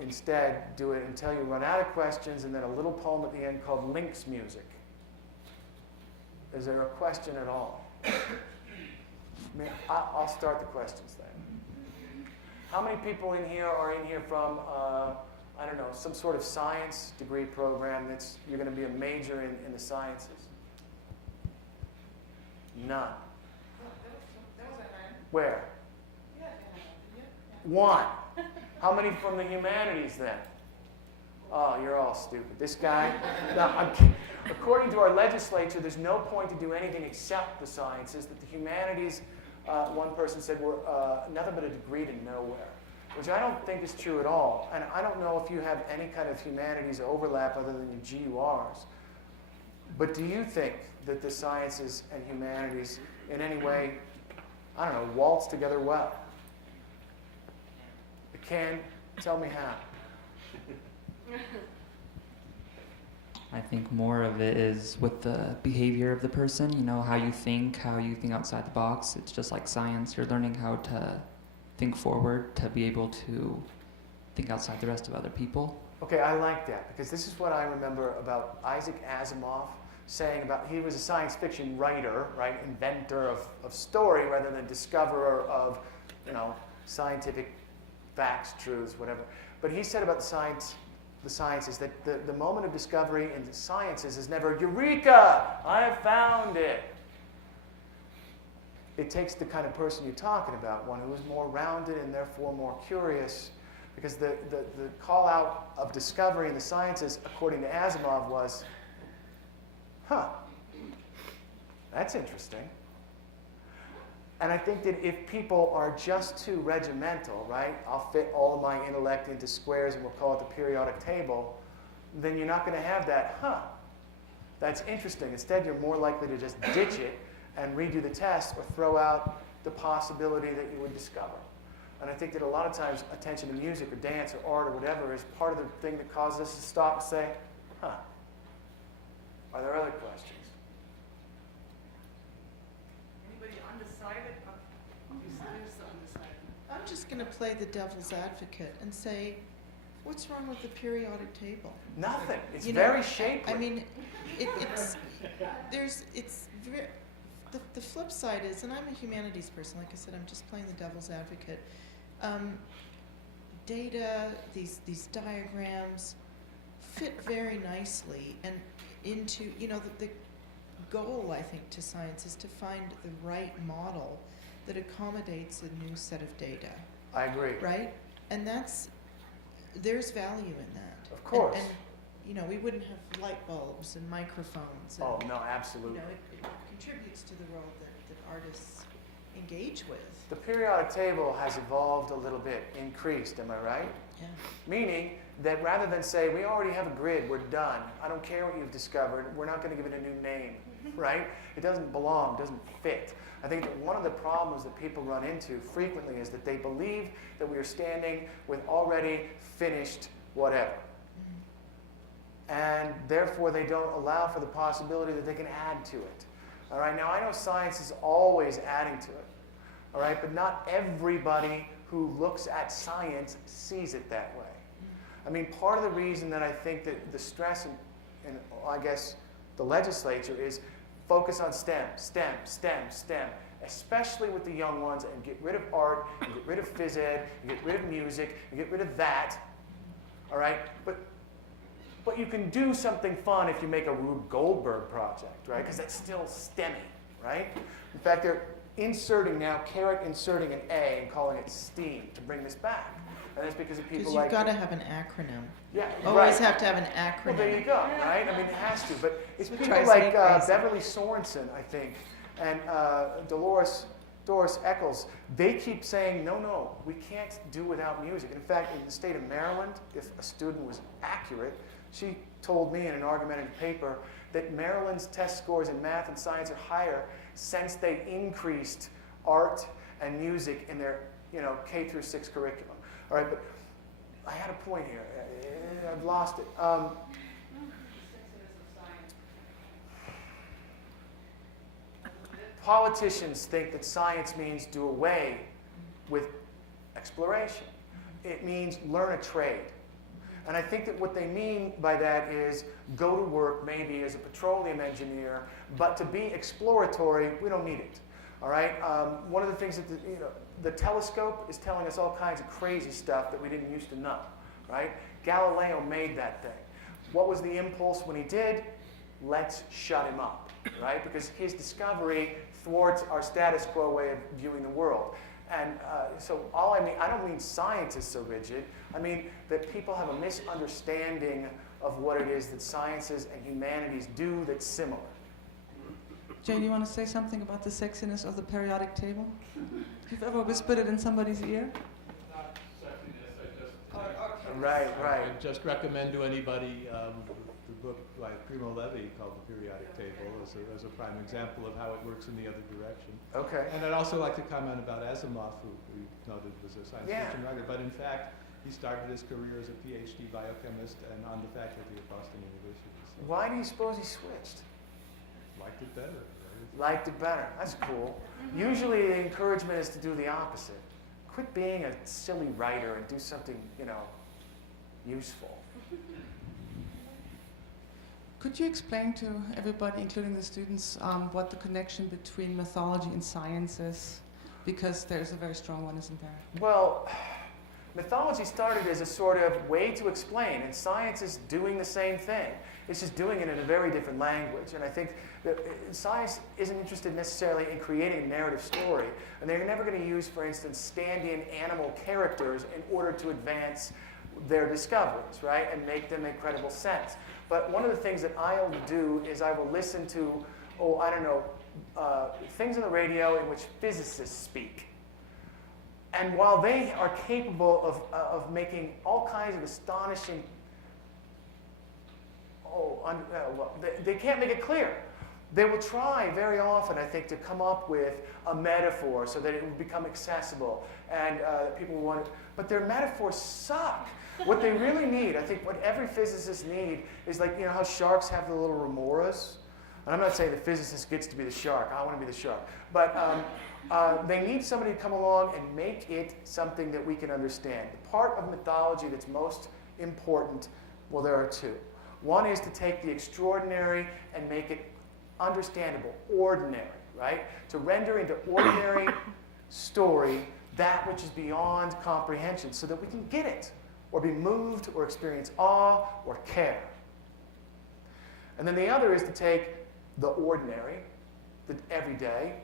instead do it until you run out of questions, and then a little poem at the end called Link's Music. Is there a question at all? I'll start the questions then. How many people in here are in here from, I don't know, some sort of science degree program that's you're going to be a major in the sciences? None. Where? One. How many from the humanities then? Oh, you're all stupid. This guy. Now, according to our legislature, there's no point to do anything except the sciences. That the humanities, one person said, were nothing but a degree to nowhere, which I don't think is true at all. And I don't know if you have any kind of humanities overlap other than your GURs. But do you think that the sciences and humanities in any way, I don't know, waltz together well? It can? Tell me how. I think more of it is with the behavior of the person, how you think outside the box. It's just like science. You're learning how to think forward, to be able to think outside the rest of other people. Okay, I like that, because this is what I remember about Isaac Asimov saying about, he was a science fiction writer, right, inventor of story rather than discoverer of, scientific facts, truths, whatever. But he said about the sciences that the moment of discovery in the sciences is never, Eureka, I have found it. It takes the kind of person you're talking about, one who is more rounded and therefore more curious, because the call out of discovery in the sciences, according to Asimov, was, that's interesting. And I think that if people are just too regimental, right, I'll fit all of my intellect into squares and we'll call it the periodic table, then you're not going to have that, that's interesting. Instead, you're more likely to just ditch it and redo the test or throw out the possibility that you would discover. And I think that a lot of times attention to music or dance or art or whatever is part of the thing that causes us to stop and say, are there other questions? Anybody undecided? Who's undecided? I'm just going to play the devil's advocate and say, what's wrong with the periodic table? Nothing. It's very shapely. I mean, the flip side is, and I'm a humanities person, like I said, I'm just playing the devil's advocate. Data, these diagrams fit very nicely and into, the goal, I think, to science is to find the right model that accommodates a new set of data. I agree. Right? And there's value in that. Of course. And we wouldn't have light bulbs and microphones. Oh, no, absolutely. It contributes to the world that artists engage with. The periodic table has evolved a little bit, increased, am I right? Yeah. Meaning that rather than say, we already have a grid, we're done, I don't care what you've discovered, we're not going to give it a new name, right? It doesn't belong, doesn't fit. I think that one of the problems that people run into frequently is that they believe that we are standing with already finished whatever. And therefore they don't allow for the possibility that they can add to it. All right, now I know science is always adding to it, all right, but not everybody who looks at science sees it that way. I mean, part of the reason that I think that the stress in I guess, the legislature is focus on STEM, STEM, STEM, STEM, especially with the young ones, and get rid of art, and get rid of phys ed, and get rid of music, and get rid of that, all right? But you can do something fun if you make a Rube Goldberg project, right? Because that's still STEMmy, right? In fact, they're inserting an A and calling it STEAM to bring this back. And that's because of people like... Because you've got to have an acronym. Yeah, Always right. have to have an acronym. Well, there you go, right? I mean, it has to. But it's It people drives like me crazy. Beverly Sorensen, I think, and Doris Eccles. They keep saying, no, we can't do without music. In fact, in the state of Maryland, if a student was accurate, she told me in an argumentative paper that Maryland's test scores in math and science are higher since they increased art and music in their K through 6 curriculum. All right, but I had a point here. I've lost it. Politicians think that science means do away with exploration. it means learn a trade. And I think that what they mean by that is go to work maybe as a petroleum engineer, but to be exploratory, we don't need it. All right. One of the things that the telescope is telling us all kinds of crazy stuff that we didn't used to know. Right. Galileo made that thing. What was the impulse when he did? Let's shut him up. Right. Because his discovery thwarts our status quo way of viewing the world. And so all I mean, I don't mean science is so rigid. I mean that people have a misunderstanding of what it is that sciences and humanities do that's similar. Jane, you want to say something about the sexiness of the periodic table? You've ever whispered it in somebody's ear? Not sexiness, Right. I just recommend to anybody the book by Primo Levi called The Periodic Table as a prime example of how it works in the other direction. Okay. And I'd also like to comment about Asimov, who we noted was a science fiction writer, but in fact, he started his career as a PhD biochemist and on the faculty of Boston University. So Why do you suppose he switched? liked it better. Right? Liked it better. That's cool. Usually the encouragement is to do the opposite. Quit being a silly writer and do something, useful. Could you explain to everybody, including the students, what the connection between mythology and science is? Because there's a very strong one, isn't there? Well, mythology started as a sort of way to explain, and science is doing the same thing. It's just doing it in a very different language. And I think that science isn't interested necessarily in creating a narrative story. And they're never going to use, for instance, stand-in animal characters in order to advance their discoveries, right? And make them make credible sense. But one of the things that I'll do is I will listen to, things on the radio in which physicists speak. And while they are capable of making all kinds of astonishing, they can't make it clear. They will try very often, I think, to come up with a metaphor so that it will become accessible and people will want it. But their metaphors suck. What they really need, I think what every physicist needs is like, how sharks have the little remoras? And I'm not saying the physicist gets to be the shark. I want to be the shark. But they need somebody to come along and make it something that we can understand. The part of mythology that's most important, well, there are two. One is to take the extraordinary and make it understandable, ordinary, right? To render into ordinary story that which is beyond comprehension so that we can get it, or be moved, or experience awe, or care. And then the other is to take the ordinary, the everyday,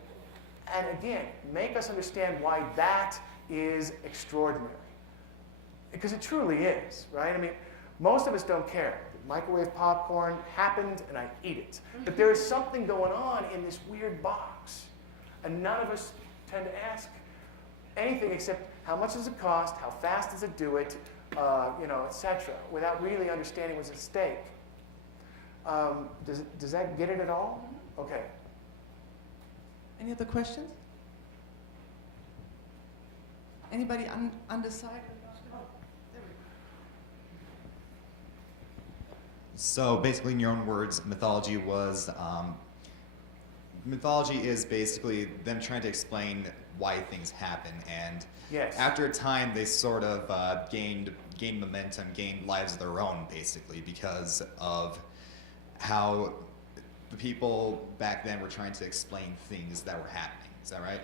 and again, make us understand why that is extraordinary. Because it truly is, right? I mean, most of us don't care. Microwave popcorn happened and I eat it. But there is something going on in this weird box. And none of us tend to ask anything except how much does it cost, how fast does it do it, etc., without really understanding what's at stake. Does that get it at all? Okay. Any other questions? Anybody undecided? So basically, in your own words, mythology is basically them trying to explain why things happen, and Yes. after a time, they sort of gained momentum, gained lives of their own, basically, because of how the people back then were trying to explain things that were happening. Is that right?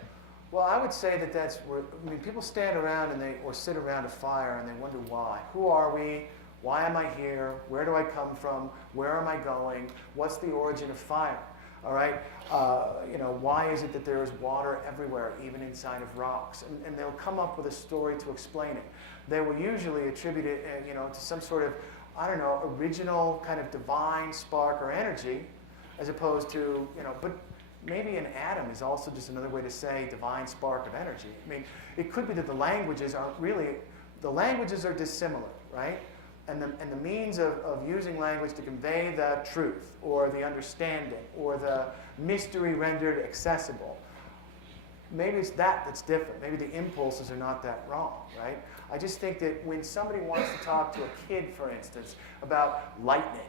Well, I would say that that's where, people stand around or sit around a fire and they wonder why. Who are we? Why am I here? Where do I come from? Where am I going? What's the origin of fire? All right. Why is it that there is water everywhere, even inside of rocks? And they'll come up with a story to explain it. They will usually attribute it, to some sort of, original kind of divine spark or energy, as opposed to, but maybe an atom is also just another way to say divine spark of energy. I mean, it could be that the languages are dissimilar, right? And the means of using language to convey the truth or the understanding or the mystery rendered accessible, maybe it's that's different. Maybe the impulses are not that wrong, right? I just think that when somebody wants to talk to a kid, for instance, about lightning,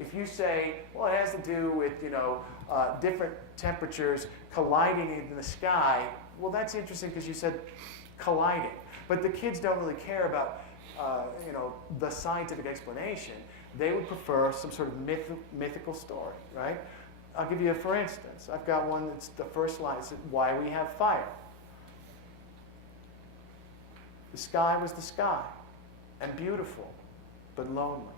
if you say, well, it has to do with, different temperatures colliding in the sky, well, that's interesting because you said colliding. But the kids don't really care about, the scientific explanation. They would prefer some sort of mythical story, right? I'll give you a for instance. I've got one that's the first line. It's why we have fire. The sky was the sky, and beautiful, but lonely.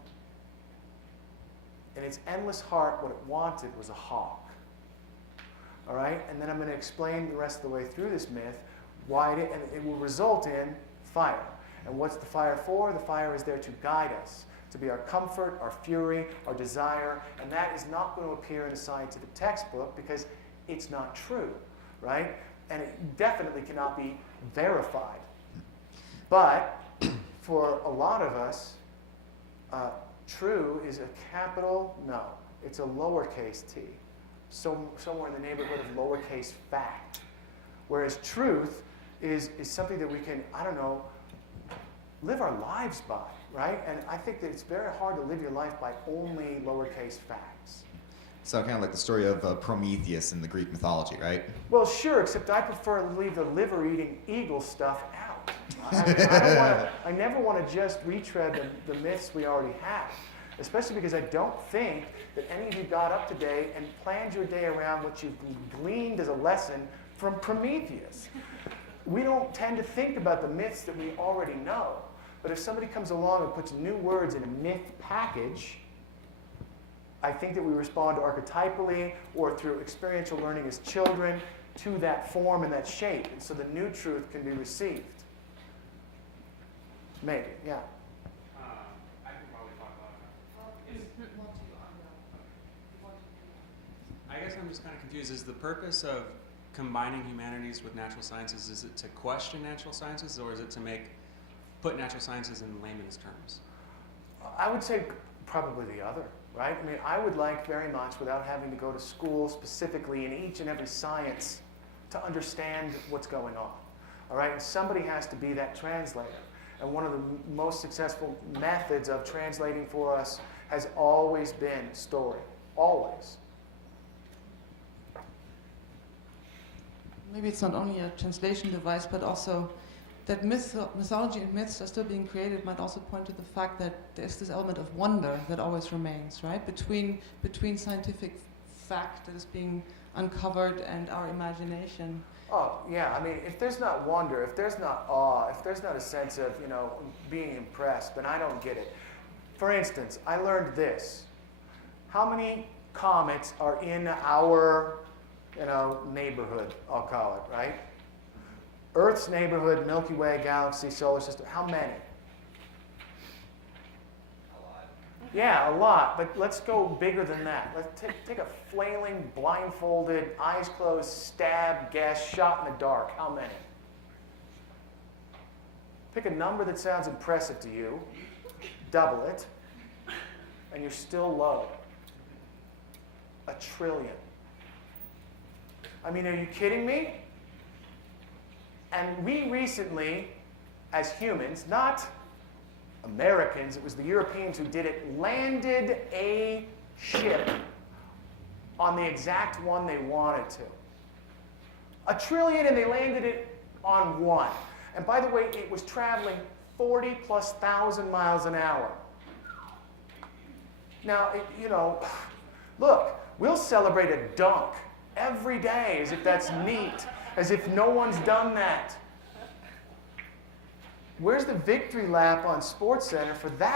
In its endless heart, what it wanted was a hawk. All right? And then I'm going to explain the rest of the way through this myth why and it will result in fire. And what's the fire for? The fire is there to guide us, to be our comfort, our fury, our desire, and that is not going to appear in a scientific textbook because it's not true, right? And it definitely cannot be verified. But for a lot of us, true is a capital no. It's a lowercase t. Somewhere in the neighborhood of lowercase fact. Whereas truth is something that we can, live our lives by, right? And I think that it's very hard to live your life by only lowercase facts. So kind of like the story of Prometheus in the Greek mythology, right? Well, sure, except I prefer to leave the liver-eating eagle stuff out. I never want to just retread the myths we already have, especially because I don't think that any of you got up today and planned your day around what you've gleaned as a lesson from Prometheus. We don't tend to think about the myths that we already know. But if somebody comes along and puts new words in a myth package, I think that we respond archetypally or through experiential learning as children to that form and that shape. And so the new truth can be received. Maybe, yeah. I can probably talk about that. I guess I'm just kind of confused. Is the purpose of combining humanities with natural sciences, is it to question natural sciences, or is it to put natural sciences in layman's terms? I would say probably the other, right? I mean, I would like very much, without having to go to school specifically in each and every science, to understand what's going on, all right? And somebody has to be that translator. And one of the most successful methods of translating for us has always been story, always. Maybe it's not only a translation device, but also that mythology and myths are still being created might also point to the fact that there's this element of wonder that always remains, right? Between scientific fact that is being uncovered and our imagination. Oh, yeah, I mean, if there's not wonder, if there's not awe, if there's not a sense of, being impressed, then I don't get it. For instance, I learned this. How many comets are in our, neighborhood, I'll call it, right? Earth's neighborhood, Milky Way, galaxy, solar system, how many? A lot. Yeah, a lot, but let's go bigger than that. Let's take a flailing, blindfolded, eyes closed, stab, guess, shot in the dark. How many? Pick a number that sounds impressive to you, double it, and you're still low. 1 trillion. I mean, are you kidding me? And we recently, as humans, not Americans, it was the Europeans who did it, landed a ship on the exact one they wanted to. 1 trillion, and they landed it on one. And by the way, it was traveling 40,000+ miles an hour. Now, look, we'll celebrate a dunk every day as if that's neat, as if no one's done that. Where's the victory lap on SportsCenter for that?